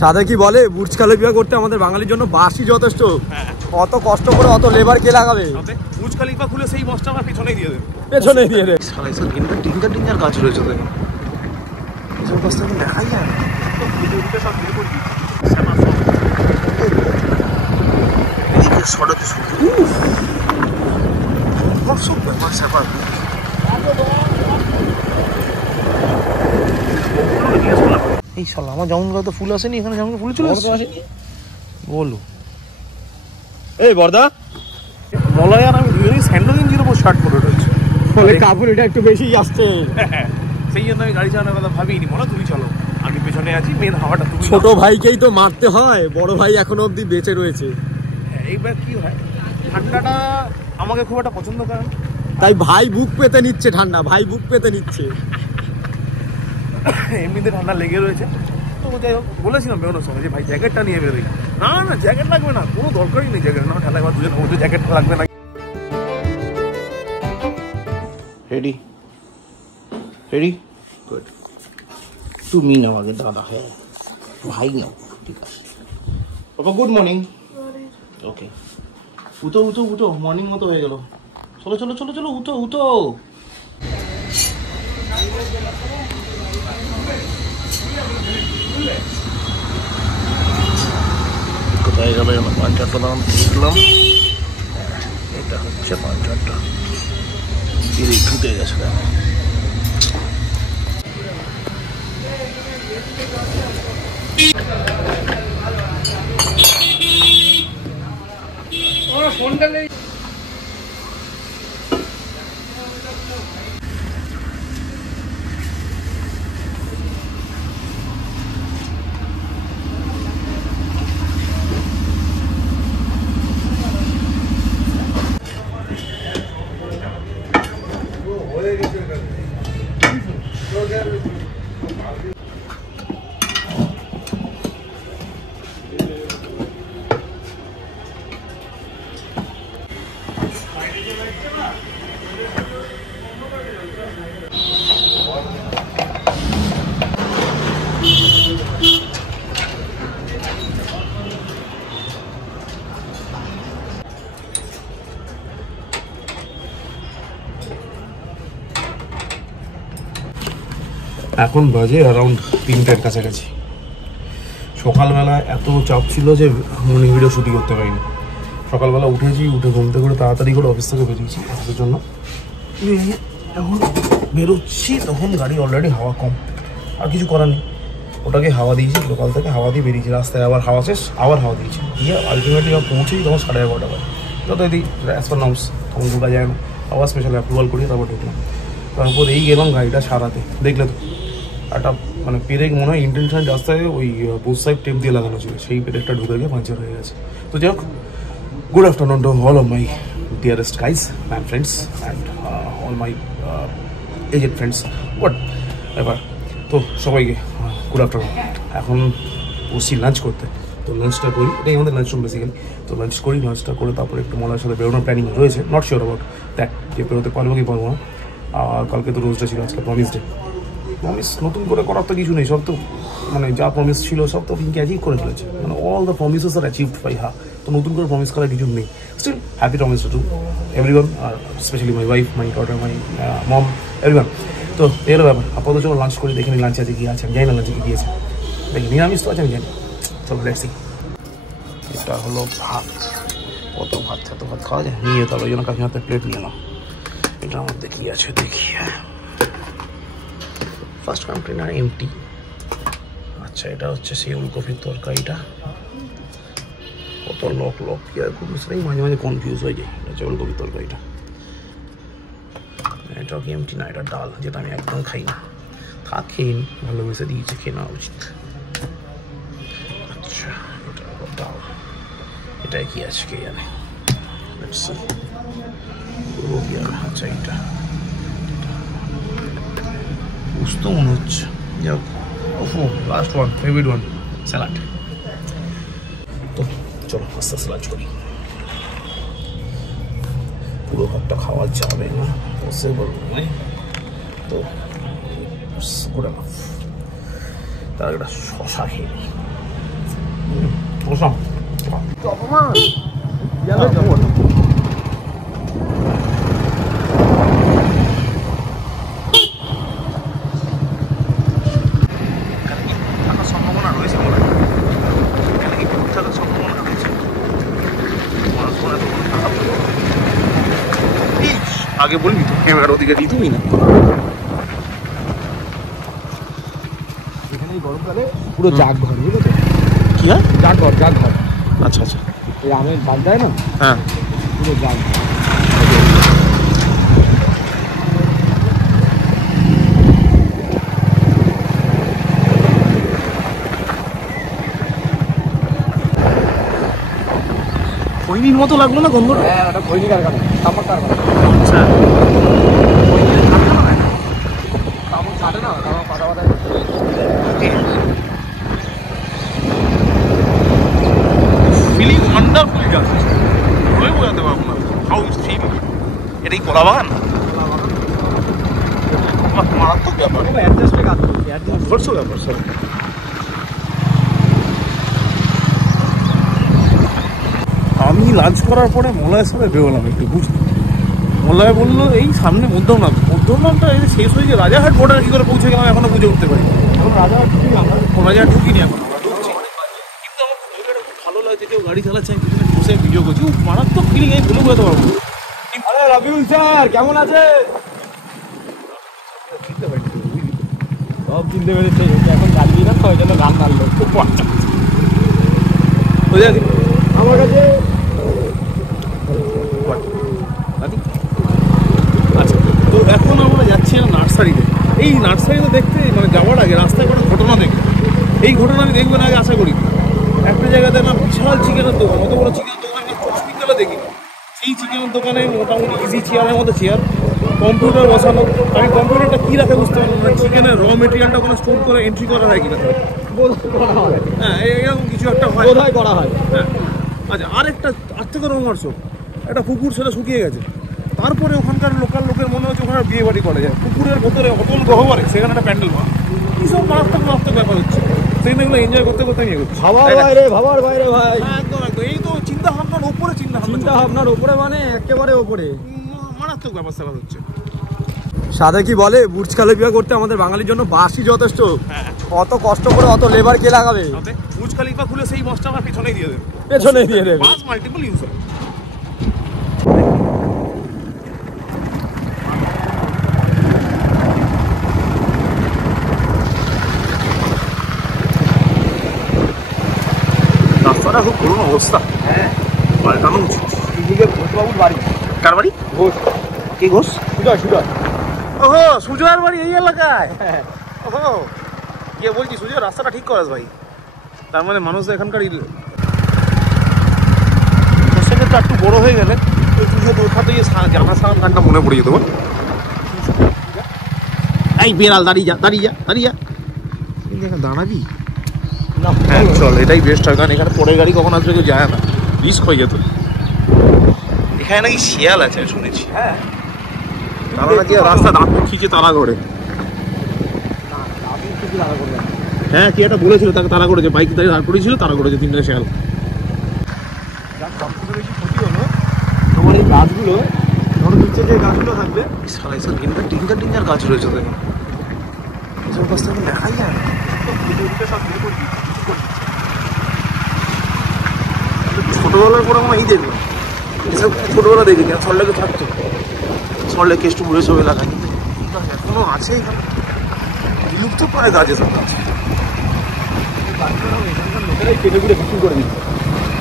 সাথে কি বলে বুর্জ খলিফা করতে আমাদের বাঙালির জন্য বাসই যথেষ্ট। অত কষ্ট করে অত লেবার কে লাগাবে? বুর্জ খলিফা খুলে সেই বসটা আমরা পেছনেই দিয়ে দেবে, পেছনেই দিয়ে দেবে। টিঙ্কার কাজ রয়েছে দেখো, এসব কাজ তো দেখাই যায় না। এই শালা আমার জামুনগুলো তো ফুল আসেনি, এখানে জামুন ফুল চলে আসছে বলো। এই বর্দা মলয় আর আমি দুজনেই স্যান্ডো গেঞ্জির উপর শার্ট পরে রয়েছে, ফলে কাপড় এটা একটু বেশি আসছে। সেই জন্য আমি গাড়ি চালানোর কথা ভাবিনি। মনে তুমি চলো, আমি পেছনে আছি, মেন হাওয়াটা তুমি। ছোট ভাইকেই তো মারতে হয়, বড় ভাই এখনো অব্দি বেঁচে রয়েছে। এইবার কি হয়, ঠান্ডাটা আমাকে খুব একটা পছন্দ করে না, তাই ভাই বুক পেতে নিচ্ছে ঠান্ডা, ভাই বুক পেতে নিচ্ছে। এমনিতে ঠান্ডা লেগে রয়েছে। তো যাই হোক, বলেছিলাম বেরোনোর সময় যে ভাই জ্যাকেটটা নিয়ে বেরোই। না না জ্যাকেট লাগবে না, কোনো দরকারই নেই জ্যাকেট, না ঠান্ডা এবার দুজন মধ্যে জ্যাকেট লাগবে না। Ready ready good. তুমি নাও আগে, দাদা হ্যাঁ ভাই নাও, ঠিক আছে। বাবা গুড মর্নিং। ওকে উঠো উঠো উঠো, মর্নিং মতো হয়ে গেল। চলো চলো চলো চলো উঠো উঠো। কোথায় গেল যেন পাঞ্চারটা দাম দেখলাম, এটা হচ্ছে পাঞ্চারটা, ঢুকে গেছে। ফোনটা নেই। এখন বাজে অ্যারাউন্ড 3টের কাছাকাছি। সকালবেলা এত চাপ ছিল যে মর্নিং ভিডিও শুটিং করতে পারিনি। সকালবেলা উঠেছি, উঠে ঘুমতে করে তাড়াতাড়ি করে অফিস থেকে বেরিয়েছি অফিসের জন্য। এখন বেরোচ্ছি তখন গাড়ি অলরেডি হাওয়া কম, আর কিছু করার নেই, ওটাকে হাওয়া দিয়েছি। লোকাল থেকে হাওয়া দিয়ে বেরিয়েছি, রাস্তায় আবার হাওয়া শেষ, আবার হাওয়া দিয়েছি, দিয়ে আলটিমেটলি পৌঁছেই তখন 11:30 বাজে। যত এদিক অ্যাজ পার নর্মস তখন ঢোকা যায় না, আবার স্পেশাল অ্যাপ্রুভাল করিয়ে তারপর ঢুকলাম। তারপর এই গেলাম গাড়িটা সারাতে, দেখলে তো একটা মানে পেরেক মনে হয় ইন্টেনশন রাস্তায় ওই বোথ সাইড টেপ দিয়ে লাগানো ছিল, সেই পেরেকটা ঢুকে গিয়ে পাঞ্চার হয়ে গেছে। তো যাই হোক, good afternoon to all of my dearest guys and friends and all my aged friends what এবার। তো সবাইকে গুড আফটারনুন। এখন বসছি লাঞ্চ করতে, তো লাঞ্চটা করি, এটাই আমাদের লাঞ্চ রুম বেসিক্যালি। তো লাঞ্চ করি, লাঞ্চটা করে তারপরে একটু মলার সাথে বেরোনোর প্ল্যানিং রয়েছে, নট শিওর অ্যাবাউট দ্যাট, যে বেরোতে পারবো কি পারবো না। আর কালকে তো রোজটা ছিল, আজকে প্রমিস ডে। প্রমিস নতুন করে করার তো কিছু নেই, সব তো মানে যা প্রমিস ছিল সব তো পিঙ্কি অ্যাচিভ করে ফেলেছে, মানে all the promises are achieved by হা। তো নতুন করে প্রমিস করার কিছু নেই। Still happy promise to everyone, আর specially my wife, my daughter, my mom, everyone. তো এর ব্যাপার। আপাতত চলো লাঞ্চ করে দেখে নিই লাঞ্চে আছে কি আছে। আমি জানি না লাঞ্চে কি দিয়েছে, দেখি নিরামিষ তো আছে আমি জানি। চলো লেটস সি। এটা হলো ভাত, কত ভাত, এত ভাত খাওয়া যায়, নিয়ে যেতে হবে, ওই জন্য কাকিমার হাতে প্লেট নিয়ে নাও। এটার মধ্যে কি আছে দেখি। First container empty. আচ্ছা, এটা হচ্ছে সেই ওলকপির তরকারিটা, কত লক লক কি আর বুঝতেই মাঝে মাঝে কনফিউজ হয়ে যায়। এটা হচ্ছে ওলকপির তরকারিটা। এটাও কি এমটি না, এটা ডাল, যেটা আমি একদম খাই না। থাক খেয়ে নি, ভালোবেসে দিয়েছে, খেয়ে নেওয়া উচিত। আচ্ছা, এটা হলো ডাল, এটাই কি আছে কে জানে। আচ্ছা, এইটা বুঝতে মনে হচ্ছে। যাক, ওফো last one, favourite one, salad. তো চলো আস্তে আস্তে লাঞ্চ করি। পুরো ভাতটা খাওয়া যাবে না, পসিবল নয়, তো গুড এনাফ। তার একটা শশা খেয়ে নিই। অসাম অপমান সম্ভাবনা রয়েছে মনে হয় এখানে কি ভূত থাকার সম্ভাবনা রয়েছে আগে বলবি তো ক্যামেরার ওদিকে দিতুই না এখানে গরমকালে পুরো জাগ ঘর বুঝেছো কি হয় জাগ ঘর আচ্ছা আচ্ছা এই আমের বাগ দেয় না হ্যাঁ পুরো জাগ খৈনির মতো লাগলো না গন্ধটা হ্যাঁ ওটা খৈনি কারখানা তামাক কারখানা আচ্ছা তামাক কাটে না তামাক পাতা পাতা ফিলিং ওয়ান্ডারফুল জাস্ট বলে বোঝাতে পারবো না হাউ ইটস ফিল এটাই কলা বাগান মারাত্মক ব্যাপার অ্যাডজাস্টে কাজ করছি অ্যাডজাস্ট ভরসা ব্যাপার স্যার আমি লাঞ্চ করার পরে মোলায়ের সাথে বেরোলাম একটু বুঝলি মোল্লায় বললো এই সামনে মধ্যমনামটা এই শেষ হয়ে যে রাজারহাট বর্ডার কী করে পৌঁছে গেলাম এখনো বুঝে উঠতে পারি রাজারহাট ঢুকিনি এখন আমরা ঢুকছি কিন্তু আমার জায়গাটা খুব ভালো লাগছে কেউ গাড়ি চালাচ্ছে আমি পিছনে বসে ভিডিও করছি মারাত্মক ফিলিং আমি বলে বোঝাতে পারবো আরে রবিউল স্যার কেমন আছে সব চিনতে পেরেছে এখন গাড়ি না তো ওই জন্য গান মারলো আমার কাছে আচ্ছা তো এখন আমরা যাচ্ছি না নার্সারিতে এই নার্সারিতে দেখতে মানে যাওয়ার আগে রাস্তায় কোনো ঘটনা দেখতে এই ঘটনা আমি দেখবেন আগে আশা করি একটা জায়গাতে না বিশাল চিকেনের দোকান অত বড় চিকেনের দোকান আমি হসপিটালে দেখি সেই চিকেনের দোকানে মোটামুটি ইজি চেয়ারের মতো চেয়ার কম্পিউটার বসানো আমি কম্পিউটারটা কী রাখে বুঝতে পারলাম না চিকেনের র মেটেরিয়ালটা কোনো স্টোর করে এন্ট্রি করা হয় কিনা হ্যাঁ এরকম কিছু একটা হয় বোধহয় করা হয় হ্যাঁ আচ্ছা আর থেকে রোমার্সক একটা পুকুর সেটা শুকিয়ে গেছে তারপরে ওখানকার লোকাল লোকের মনে হচ্ছে ওখানে বিয়ে বাড়ি করা যায় পুকুরের ভেতরে অতল গহ্বরে সেখানে একটা প্যান্ডেল বানা এইসব মারাত্মক ব্যাপার হচ্ছে সেখানে এগুলো এনজয় করতে করতে নিয়ে করছে ভাবার বাইরে ভাই একদম এই তো চিন্তা ভাবনার ওপরে চিন্তা ভাবনার ওপরে মানে একেবারে ওপরে মারাত্মক ব্যাপার স্যাপার হচ্ছে সাদা কি বলে বুর্জ খলিফা করতে আমাদের বাঙালির জন্য বাসই যথেষ্ট অত কষ্ট করে অত লেবার কে লাগাবে বুর্জ খলিফা খুলে সেই বাসটা আমার পেছনেই দিয়ে দেবে বাস মাল্টিপল ইউজ হয় রাস্তাটা খুব করুণ অবস্থা পাল্টানো উচিত ঘোষবাবুর বাড়ি কার বাড়ি ঘোষ কে ঘোষ সুজয় ওহো সুজয়ের বাড়ি এই এলাকায় ওহো কে বলছি সুজয় রাস্তাটা ঠিক করাস ভাই তার মানে মানুষদের এখানকার সেক্ষেত্রে একটু বড় হয়ে গেলে পুজো দোরখাতে জামা সামান গানটা মনে পড়ে যেত বল এই বেড়াল দাঁড়িয়ে যা দাঁড়াবি হ্যাঁ চল এটাই বেস্ট হয় কারণ এখানে পরের গাড়ি কখন আসবে কেউ যায় না রিস্ক হয়ে যেত এখানে নাকি শিয়াল আছে শুনেছি হ্যাঁ তারা নাকি রাস্তা দাঁত খিচে তারা করে হ্যাঁ কি একটা বলেছিল তাকে তারা করেছে বাইক দাঁড়িয়ে দাঁড় করেছিল তারা করেছে তিনটা শিয়াল সবথেকে বেশি ক্ষতি হলো তোমার এই গাছগুলো ধরো নিচে যে গাছগুলো থাকবে সারা এসব ডেঞ্জার গাছ রয়েছে দেখো এসব গাছ তো দেখাই যায় না ছোটবেলার পরে আমরা এই দেখলাম এসব ছোটবেলা দেখি কেন সল্টলেকে থাকতো সল্টলেক কেষ্টপুর এসব এলাকায় এখনো আছে এখানে বিলুপ্ত প্রায় গাছ এসব গাছ লোকেরাই কেটে কুটে বিক্রি করে দিচ্ছে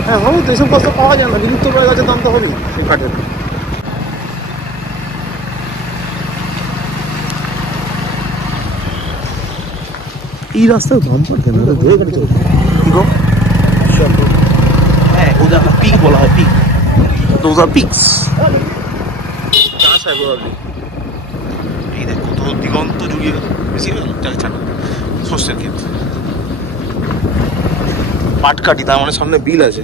হ্যাঁ হবে তো এসব গাছ তো পাওয়া যায় না বিলুপ্ত প্রায় গাছের দাম তো হবেই সেই কাঠের এই রাস্তায় বাম্পার কেন ধরে গাড়ি চলছে কি গো হ্যাঁ ওদের পিক বলা হয় পিক দোজ আর পিকস এই দেখ কত দিগন্ত জুড়িয়ে গেল বেশি গেল শস্যের ক্ষেত পাটকাটি তার মানে সামনে বিল আছে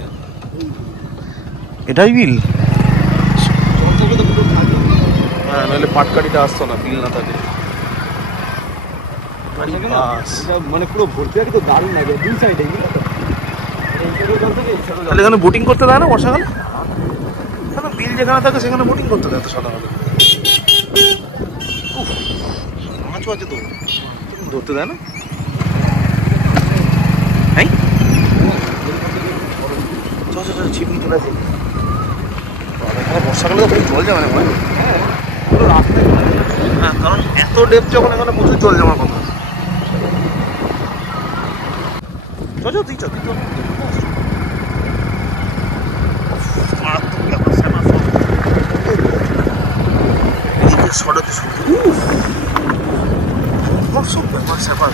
এটাই বিল হ্যাঁ নাহলে পাটকাটিটা আসতো না বিল না থাকে মানে পুরো ভর্তি আর তো দারুণ লাগে দুই সাইডে তাহলে এখানে বোটিং করতে দেয় না বর্ষাকালে? বিল যেখানে থাকে সেখানে বোটিং করতে দেয় তো সাধারণত। মাছও আছে তো, ধরতে দেয় না? হ্যাঁ ছিপ নিতে আছে। বর্ষাকালে তো জল জমে না ভাই। হ্যাঁ পুরো রাস্তায়, হ্যাঁ কারণ এত ডেপথ যখন এখানে প্রচুর জল জমার কথা। চল তুই চল, তুই তো মারাত্মক ব্যাপার স্যাপার সব এদিকে সড়কে শুনতে সব ব্যাপার স্যাপার।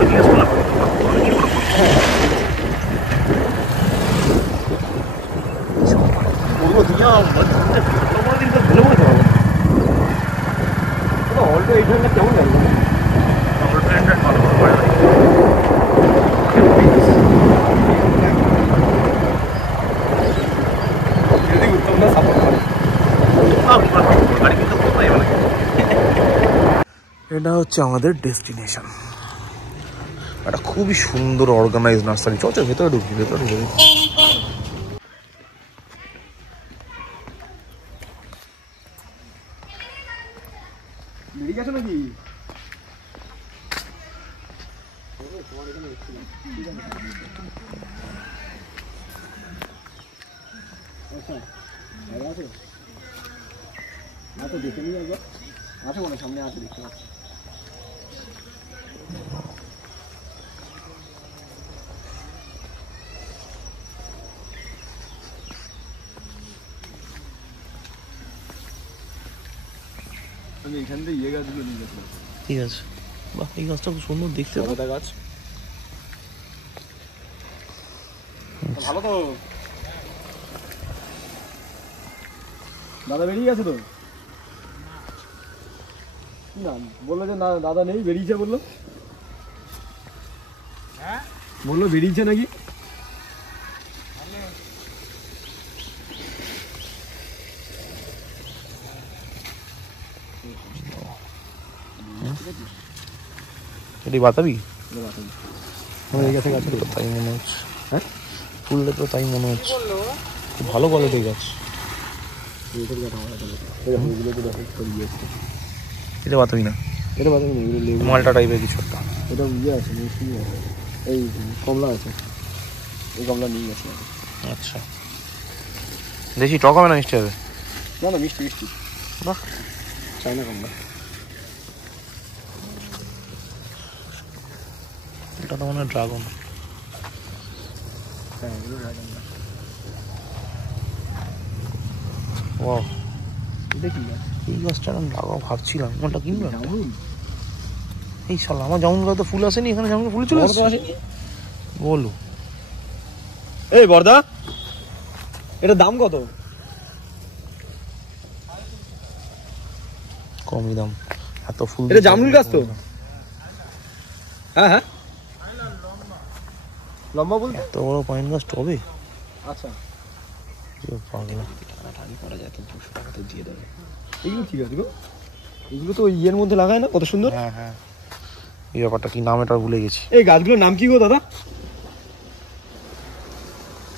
জিজ্ঞেস করলাম অল্প 800 কেমন লাগবে? এটা হচ্ছে আমাদের ডেস্টিনেশন। একটা খুবই সুন্দর অর্গানাইজ নার্সারি। চল ভেতরে ঢুকি, ভেতরে ঢুকি। বেরিয়ে গেছো নাকি? আচ্ছা দেখে নিয়ে একবার আছে মনে সামনে আছে, দেখতে পাচ্ছি। আমি এখান থেকে ইয়ে গাছগুলো নিয়ে গেছিলাম। ঠিক আছে, বাহ এই গাছটা খুব সুন্দর দেখতে। সাদা গাছ ভালো তো। দাদা বেরিয়ে গেছে তো? না বললো যে না দাদা নেই, বেরিয়েছে বললো। হ্যাঁ বললো বেরিয়েছে নাকি। এটি বাতাবি হয়ে গেছে গাছ, তাই মনে হচ্ছে। হ্যাঁ ফুলটা তো তাই মনে হচ্ছে, খুব ভালো কোয়ালিটির গাছ। এটা বাতাবি না, এটা বাতাবি না, মালটা টাইপের কিছু একটা। এটা ইয়ে আছে, এই কমলা আছে, এই কমলা নিয়ে গেছে। আচ্ছা দেখি টক হবে না মিষ্টি হবে? না না মিষ্টি মিষ্টি, বাহ চায়না কমলা। এটা তো মনে হয় ড্রাগন। হ্যাঁ এগুলো ড্রাগন। ও এটা কি গাছ? এই গাছটা আমি লাগাও ভাবছিলাম, কোনটা কিনবো? জামরুল। এই শালা আমার জামুন গাছ তো ফুল আসেনি, এখানে জামুন ফুল চলে আসছে। বলো এই বর্দা, এটার দাম কত? কমই দাম, এত ফুল। এটা জামরুল গাছ তো? হ্যাঁ হ্যাঁ লম্বা বলতে এত বড় পাইন গাছ টবে? আচ্ছা পাগলা করা যায় তো, 200 টাকাতে দিয়ে দেবে। এগুলো ঠিক আছে গো, এগুলো তো ইয়ের মধ্যে লাগায় না, কত সুন্দর। হ্যাঁ হ্যাঁ এই ব্যাপারটা কি নাম এটা ভুলে গেছি। এই গাছগুলোর নাম কি গো দাদা?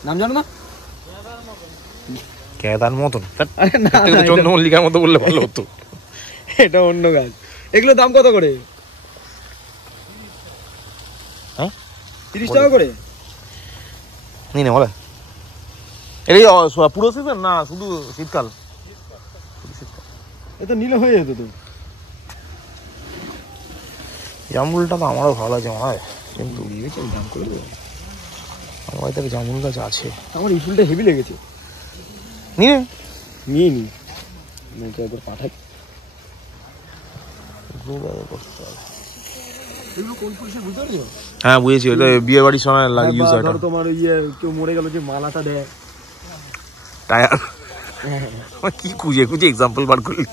নাম জানো না? কেদার মতন, আরে না চন্দ্রমল্লিকার মতো বললে ভালো হতো। এটা অন্য গাছ। এগুলোর দাম কত করে? হ্যাঁ 30 টাকা করে। নিয়ে নে বলে। এই পুরো সিজন না শুধু শীতকাল? এটা নিলে হয়ে যেত তো। জামরুলটা তো আমারও ভালো লাগে মনে হয়, কিন্তু দাম করে দেবো। আমার বাড়িতে জামরুল গাছ আছে। আমার এই ফুলটা হেভি লেগেছে, নিয়ে নিয়ে নি একবার পাঠাই। এগুলো কোন ফুলটা বুঝতে পারছো? হ্যাঁ বুঝেছি, ওটা বিয়ে বাড়ির সময় লাগে ইউজ হয়। ধরো তোমার ইয়ে কেউ মরে গেল যে মালাটা দেয়, টায়ার। কি খুঁজে খুঁজে এক্সাম্পল বার করলি।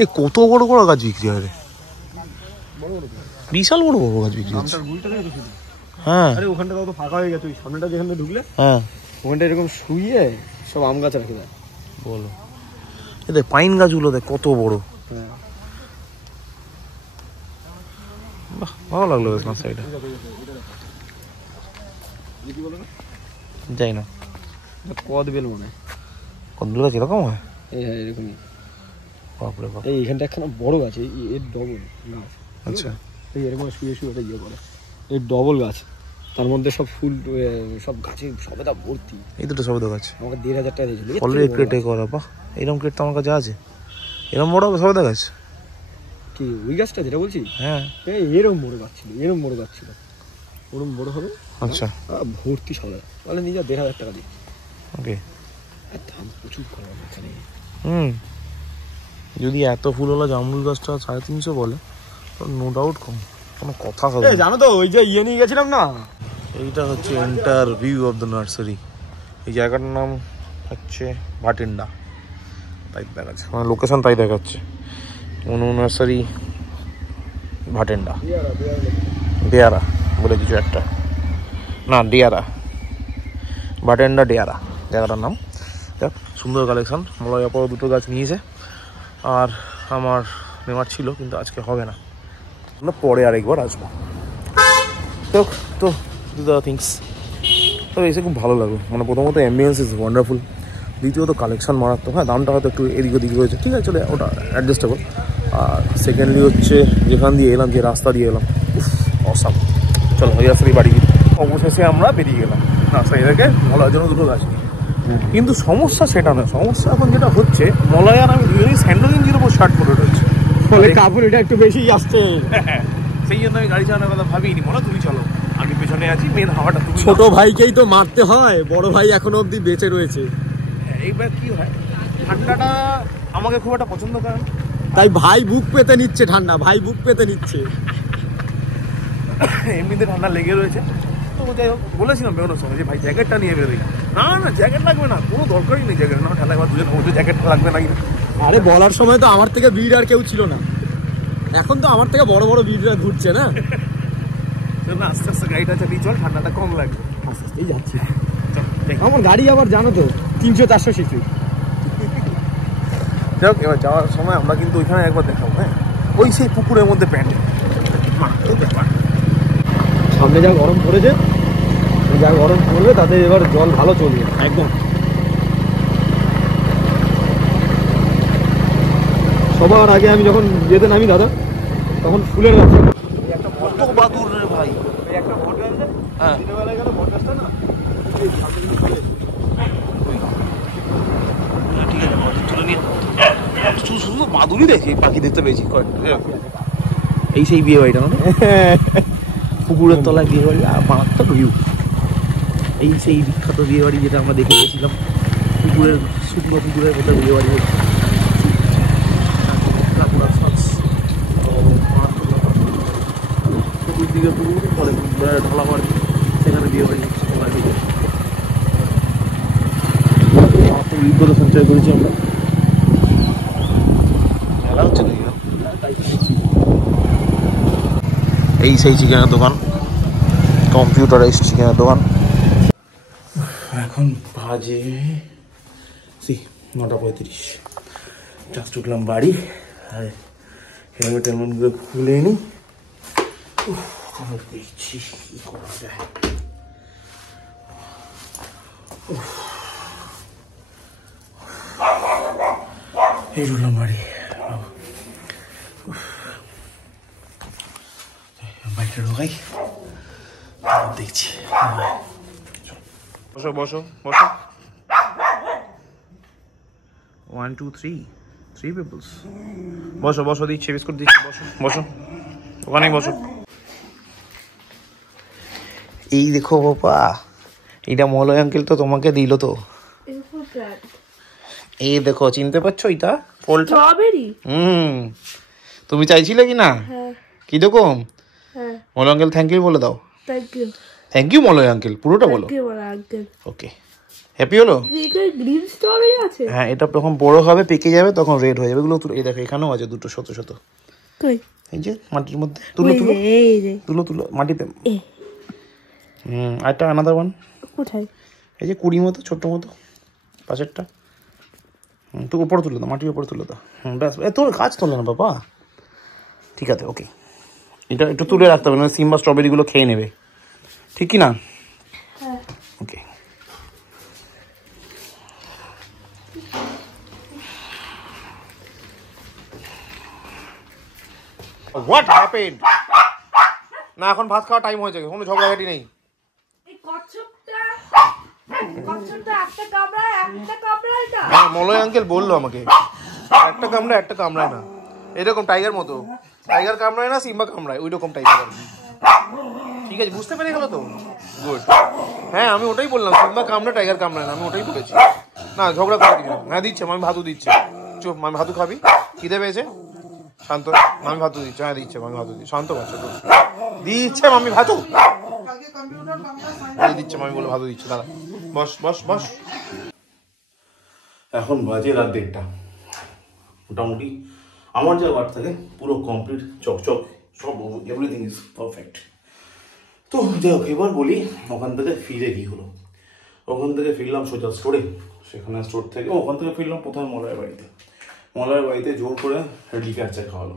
এ কত বড় বড় গাছ বিক্রি হয় রে, বিশাল বড় বড় গাছ বিক্রি হচ্ছে। হ্যাঁ আরে ওখানটা তো ফাঁকা হয়ে গেছে, ওই সামনেটা যেখানে ঢুকলে হ্যাঁ ওখানটা এরকম শুয়ে সব আম গাছ রাখে দেয়। বলো এদের পাইন গাছগুলো দেখ কত বড়। হ্যাঁ বাহ, ভালো লাগলো বেশ নার্সারিটা। যাই না, কদবেল মনে হয়, কদবেল গাছ এরকম হয়? হ্যাঁ এরকমই। বাপরে বাপ, এই এখানটা একখানা বড় গাছ, এর ডবল গাছ। আচ্ছা, এই এরকম শুয়ে শুয়ে একটা ইয়ে করে, এর ডবল গাছ, তার মধ্যে সব ফুল, সব গাছে সবেদা ভর্তি। এই দুটো সবেদা গাছ আমাকে 1,500 টাকা দিয়েছিল। অলরেডি ক্রেটে করা। বাহ, এরকম ক্রেট তো আমার কাছে আছে। এরকম বড় সবেদা গাছ? কি ওই গাছটা যেটা বলছি? হ্যাঁ, এরকম বড় গাছ ছিল, এরকম বড় গাছ ছিল, ওরকম বড় হবে। আচ্ছা, ভর্তি সবেদা, তাহলে নিজে 1,500 টাকা দিই। ওকে। আর দাম প্রচুর করা এখানে। যদি এত ফুলওয়ালা জামরুল গাছটা 350 বলে, তো নো ডাউট কম, কোনো কথা হবে না। জানো তো ওই যে ইয়ে নিয়ে গেছিলাম না, এইটা হচ্ছে enter view of the nursery. এই জায়গাটার নাম হচ্ছে ভাটিন্ডা, তাই দেখাচ্ছে, মানে লোকেশন তাই দেখাচ্ছে, অনু নার্সারি ভাটিন্ডা, ডেয়ারা বলে কিছু একটা, না ডেয়ারা, ভাটিন্ডা ডেয়ারা জায়গাটার নাম। দেখ সুন্দর কালেকশন। মলয় অপর দুটো গাছ নিয়েছে, আর আমার নেওয়ার ছিল কিন্তু আজকে হবে না, আমরা পরে আরেকবার আসবো। তো তো দ্য থিংস তো এসে খুব ভালো লাগলো। মানে প্রথমত অ্যাম্বিয়েন্স ইজ ওয়ান্ডারফুল, দ্বিতীয়ত কালেকশন মারাত্মক। হ্যাঁ, দামটা হয়তো একটু এদিক ওদিক হয়েছে, ঠিক আছে, চলে ওটা অ্যাডজাস্টেবল। আর সেকেন্ডলি হচ্ছে যেখান দিয়ে এলাম, যে রাস্তা দিয়ে এলাম, অসাম। চলো ওই রাস্তায় বাড়ি গিয়ে অবশেষে আমরা বেরিয়ে গেলাম রাস্তায় থেকে মলয়ের জন্য দুটো গাছ নিয়ে। কিন্তু সমস্যা সেটা নয়, সমস্যা এখন যেটা হচ্ছে, মলয় আর আমি দুজনেই স্যান্ডো গেঞ্জির উপর শার্ট পরে রয়েছে, ফলে কাপড় এটা একটু বেশি আসছে। সেই জন্য আমি গাড়ি চালানোর কথা ভাবিনি। মনে তুমি চলো, আমি পেছনে আছি, মেন হাওয়াটা তুমি। ছোট ভাইকেই তো মারতে হয়, বড় ভাই এখনো অব্দি বেঁচে রয়েছে। এইবার কি হয়, ঠান্ডাটা আমাকে খুব একটা পছন্দ করে না, তাই ভাই বুক পেতে নিচ্ছে, ঠান্ডা ভাই বুক পেতে নিচ্ছে। এমনিতে ঠান্ডা লেগে রয়েছে। তো যাই হোক, বলেছিলাম বেরোনোর সময় যে ভাই জ্যাকেটটা নিয়ে বেরোই। না না, জ্যাকেট লাগবে না, কোনো দরকারই নেই জ্যাকেট, না ঠান্ডা এবার দুজন মধ্যে জ্যাকেট লাগবে না। আরে বলার সময় তো আমার থেকে ভিড় আর কেউ ছিল না, এখন তো আমার থেকে বড় বড় ভিড়রা ঘুরছে না। আস্তে আস্তে গাড়িটা চালিয়ে চল, ঠান্ডাটা কম লাগবে। আস্তে আস্তেই যাচ্ছি। আমার গাড়ি আবার জানো তো 300-400 সিসি। যাই হোক, এবার যাওয়ার সময় আমরা কিন্তু ওইখানে একবার দেখাবো। হ্যাঁ, ওই সেই পুকুরের মধ্যে প্যান্ট, সামনে যা গরম পড়েছে, যা গরম পড়বে তাতে এবার জল ভালো চলবে একদম। সবার আগে আমি যখন যেতে নামি দাদা, তখন ফুলের গাছ। কত বাদুর রে ভাই। একটা ভোট গাছ, হ্যাঁ, দিনেরবেলায় গেলে ভোট গাছটা না, ঠিক আছে, বাদুর তুলে নিয়ে শুধু বাদুরই দেখি, পাখি দেখতে পেয়েছি কয়েকটা। এই সেই বিয়ে বাড়িটা মানে পুকুরের তলায় বিয়ে বাড়ি, আর মারাত্মক ভিউ। এই সেই বিখ্যাত বিয়ে বাড়ি যেটা আমরা দেখে গেছিলাম, পুকুরের শুকনো পুকুরের মধ্যে বিয়ে বাড়ি। পুকুর দিকে পুকুর পরে ঢলা মার, সেখানে বিয়ে বাড়ি বিপদে সঞ্চয় করেছি আমরা। মেলা হচ্ছে নাকি? এই সেই চিকেনের দোকান, কম্পিউটারাইজড চিকেনের দোকান। এখন বাজে 9:35, জাস্ট উঠলাম বাড়ি। আর হেলমেট টেলমেটগুলো খুলে নিই। পেয়েছি, কি করা যায়। এই উঠলাম বাড়ি, বাইকটা ঢোকাই, দেখছি। বসো বসো বসো, 1 2 3 পিপলস। বসো বসো, দিচ্ছি বিস্কুট দিচ্ছি, বসো বসো, ওখানেই বসো। এই দেখো বাবা, এইটা মলয় আঙ্কেল তো তোমাকে দিল তো। এই দেখো, চিনতে পারছো এটা? স্ট্রবেরি। তুমি চাইছিলে কি না? হ্যাঁ। কি রকম? হ্যাঁ। মলয় আঙ্কেল থ্যাংক ইউ বলে দাও। Thank you. Thank you Malay uncle, পুরোটা বলো। Thank you uncle. Okay, happy হলো? এটা গ্রিন স্ট্রবেরি আছে? হ্যাঁ, এটা যখন বড় হবে, পেকে যাবে, তখন রেড হয়ে যাবে। এগুলো এই দেখো, এখানেও আছে দুটো শত শত। কই? এই যে মাটির মধ্যে। তুলো তুলো, এই যে তুলো তুলো মাটিতে। আরেকটা আনাদার ওয়ান। কোথায়? এই যে 20 মতো, ছোট্ট মতো, পাশেরটা। তো উপরে তুলে দাও, মাটির উপরে তুলে দাও। ব্যাস, তোর কাজ তোলে না বাবা। ঠিক আছে, ওকে। এটা একটু তুলে রাখতে হবে, না সিম্বা স্ট্রবেরিগুলো খেয়ে নেবে, ঠিক কি না? ওকে। What happened? না এখন ভাত খাওয়ার টাইম হয়েছে, কোনো ঝগড়াঝাটি নেই। এই কচ্ছপটা একটা কামড়ায় না। হ্যাঁ মলয় আঙ্কেল বললো আমাকে একটা কামড়ায় না, এরকম টাইগার মতো, টাইগার কামড়ায় না সিম্বা কামড়ায়, ওই রকম টাইপের। ঠিক আছে, বুঝতে পেরে গেল তো, গুড। হ্যাঁ আমি ওটাই বললাম, সিম্বা কামড়ায় টাইগার কামড়ায় না, আমি ওটাই বলেছি। না ঝগড়া করে কিছু। হ্যাঁ দিচ্ছে, মামি ভাতু দিচ্ছে। চুপ, মামি ভাতু খাবি? খিদে পেয়েছে? শান্ত, মামি ভাতু দিচ্ছে। হ্যাঁ দিচ্ছে, মামি ভাতু দিচ্ছে। শান্ত বাচ্চা তো দিচ্ছে, মামি ভাতু দিচ্ছে, মামি বলে ভাতু দিচ্ছে। দাঁড়া, বস বস বস। এখন বাজে রাত 1:30। মোটামুটি আমার যা ওয়ার্ক থাকে পুরো কমপ্লিট, চকচক সব, এভরিথিং ইজ পারফেক্ট। তো যাই হোক, এবার বলি ওখান থেকে ফিরে কি হলো। ওখান থেকে ফিরলাম সোজা স্টোরে, সেখানে স্টোর থেকে ওখান থেকে ফিরলাম প্রথমে মলয়ের বাড়িতে। মলয়ের বাড়িতে জোর করে লিকার চা খাওয়ালো,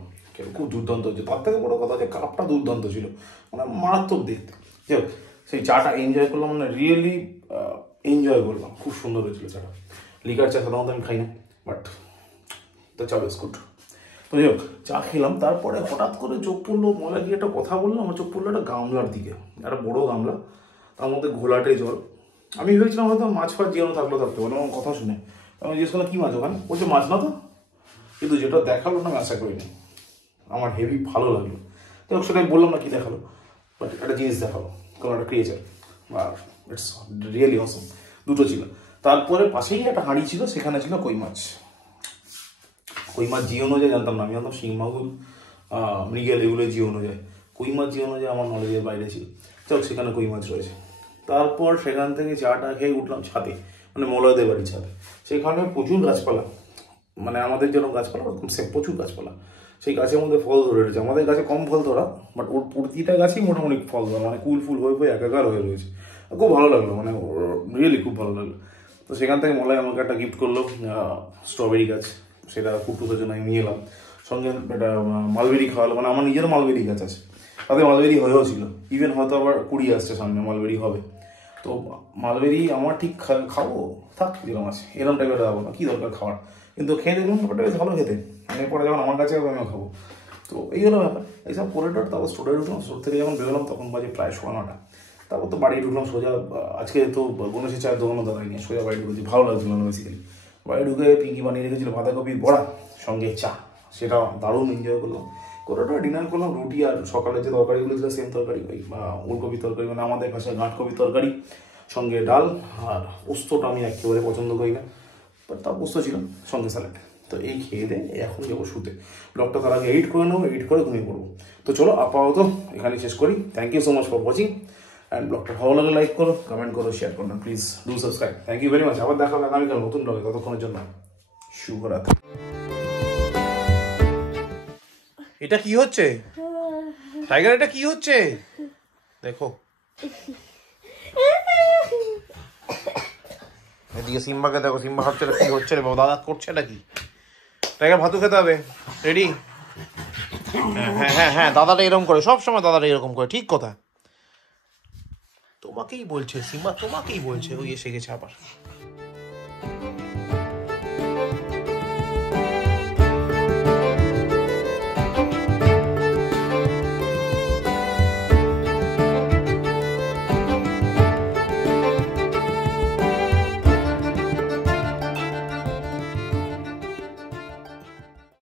খুব দুর্দান্ত হচ্ছে। তার থেকে বড় কথা যে কাপটা দুর্দান্ত ছিল, মানে মারাত্মক দেখতে। যাই হোক, সেই চাটা এনজয় করলাম, মানে রিয়েলি এনজয় করলাম, খুব সুন্দর হয়েছিল চাটা। লিকার চা সাধারণত আমি খাই না, বাট দ্য চা ইজ গুড। তো যাই হোক, চা খেলাম। তারপরে হঠাৎ করে চোখ পড়লো, মলা গিয়ে একটা কথা বললো, আমার চোখ পড়লো একটা গামলার দিকে, একটা বড় গামলা, তার মধ্যে ঘোলাটে জল। আমি ভেবেছিলাম হয়তো মাছ ফাছ জিয়ানো থাকতে পারে, আমার কথা শুনে আমি জিজ্ঞেস করলাম কী মাছ ওখানে, বলছে মাছ না তো। কিন্তু যেটা দেখালো না আমি আশা করিনি, আমার হেভি ভালো লাগলো। তো সেটাই বললাম না কি দেখালো, বাট একটা জিনিস দেখালো, কোনো একটা ক্রিয়েচার, আর ইটস রিয়েলি অসম। দুটো ছিল। তারপরে পাশেই একটা হাঁড়ি ছিল, সেখানে ছিল কই মাছ। কই মাছ জিওনো যায় জানতাম না, আমি জানতাম শিং মাগুর, মৃগেল এগুলো জিওনো যায়। কই মাছ জিওনো যায় আমার নলেজের বাইরে ছিল। চল, সেখানে কই মাছ রয়েছে। তারপর সেখান থেকে চাটা খেয়ে উঠলাম ছাদে, মানে মলয়দের বাড়ির ছাদে। সেখানে প্রচুর গাছপালা, মানে আমাদের যেরকম গাছপালা ওরকম সেম প্রচুর গাছপালা। সেই গাছের মধ্যে ফল ধরে রয়েছে। আমাদের গাছে কম ফল ধরা, বাট ওর প্রতিটা গাছেই মোটামুটি ফল ধরা, মানে কুল ফুল হয়ে একাকার হয়ে রয়েছে। খুব ভালো লাগলো, মানে রিয়েলি খুব ভালো লাগলো। তো সেখান থেকে মলয় আমাকে একটা গিফট করলো, স্ট্রবেরি গাছ, সেটা কুটুদের জন্য আমি নিয়ে এলাম। সঙ্গে একটা মালবেরি খাওয়ালো, মানে আমার নিজেরও মালবেরি গাছ আছে, তাতে মালবেরি হয়েও ছিল। ইভেন হয়তো আবার কুড়ি আসছে সামনে, মালবেরি হবে। তো মালবেরি আমার ঠিক খাবো, থাক যেরকম আছে এরকম টাইপের খাবো না, কী দরকার খাওয়ার। কিন্তু খেয়ে দেখলাম ব্যাপারটা বেশ ভালো খেতে, মানে পরে যখন আমার কাছে হবে আমিও খাবো। তো এই হলো ব্যাপার। এইসব করে তারপর স্টোরে ঢুকলাম। স্টোর থেকে যখন বেরোলাম তখন বাজে প্রায় 9:15। তারপর তো বাড়ি ঢুকলাম সোজা। আজকে তো গণেশের চায়ের দোকানও দাঁড়ায়নি, সোজা বাড়ি ঢুকেছি, ভালো লাগছিল না বেসিক্যালি। বাড়ি ঢুকে পিঙ্কি বানিয়ে রেখেছিল বাঁধাকপির বড়া, সঙ্গে চা, সেটা দারুণ এনজয় করলাম। কোনোটা ডিনার করলাম রুটি, আর সকালে যে তরকারিগুলো ছিল সেম তরকারি, ওই ওলকপির তরকারি, মানে আমাদের কাছে গাঁটকপির তরকারি, সঙ্গে ডাল। আর পোস্তটা আমি একেবারে পছন্দ করি না, বাট তা পোস্ত ছিল, সঙ্গে স্যালাড। তো এই খেয়ে দেয় এখন যাবো শুতে। ব্লগটা তার আগে এডিট করে নেবো, এডিট করে ঘুমিয়ে পড়বো। তো চলো আপাতত এখানে শেষ করি। Thank you so much for watching, and ব্লগটা ভালো লাগলে লাইক করো, কমেন্ট করো, শেয়ার করো, please do subscribe. Thank you very much. আবার দেখা হবে আগামীকাল নতুন ব্লগে, ততক্ষণের জন্য শুভরাত্রি। এটা কি হচ্ছে টাইগার, এটা কি হচ্ছে দেখো। এদিকে সিম্বাকে দেখো, সিম্বা ভাবছে কি হচ্ছে রে বাবা, দাদা করছে নাকি। টাইগার ভাতু খেতে হবে, রেডি? হ্যাঁ হ্যাঁ হ্যাঁ, দাদাটা এরকম করে সবসময়, দাদাটা এরকম করে, ঠিক কথা। তোমাকেই বলছে সিম্বা, তোমাকেই বলছে, ওই এসে গেছে আবার।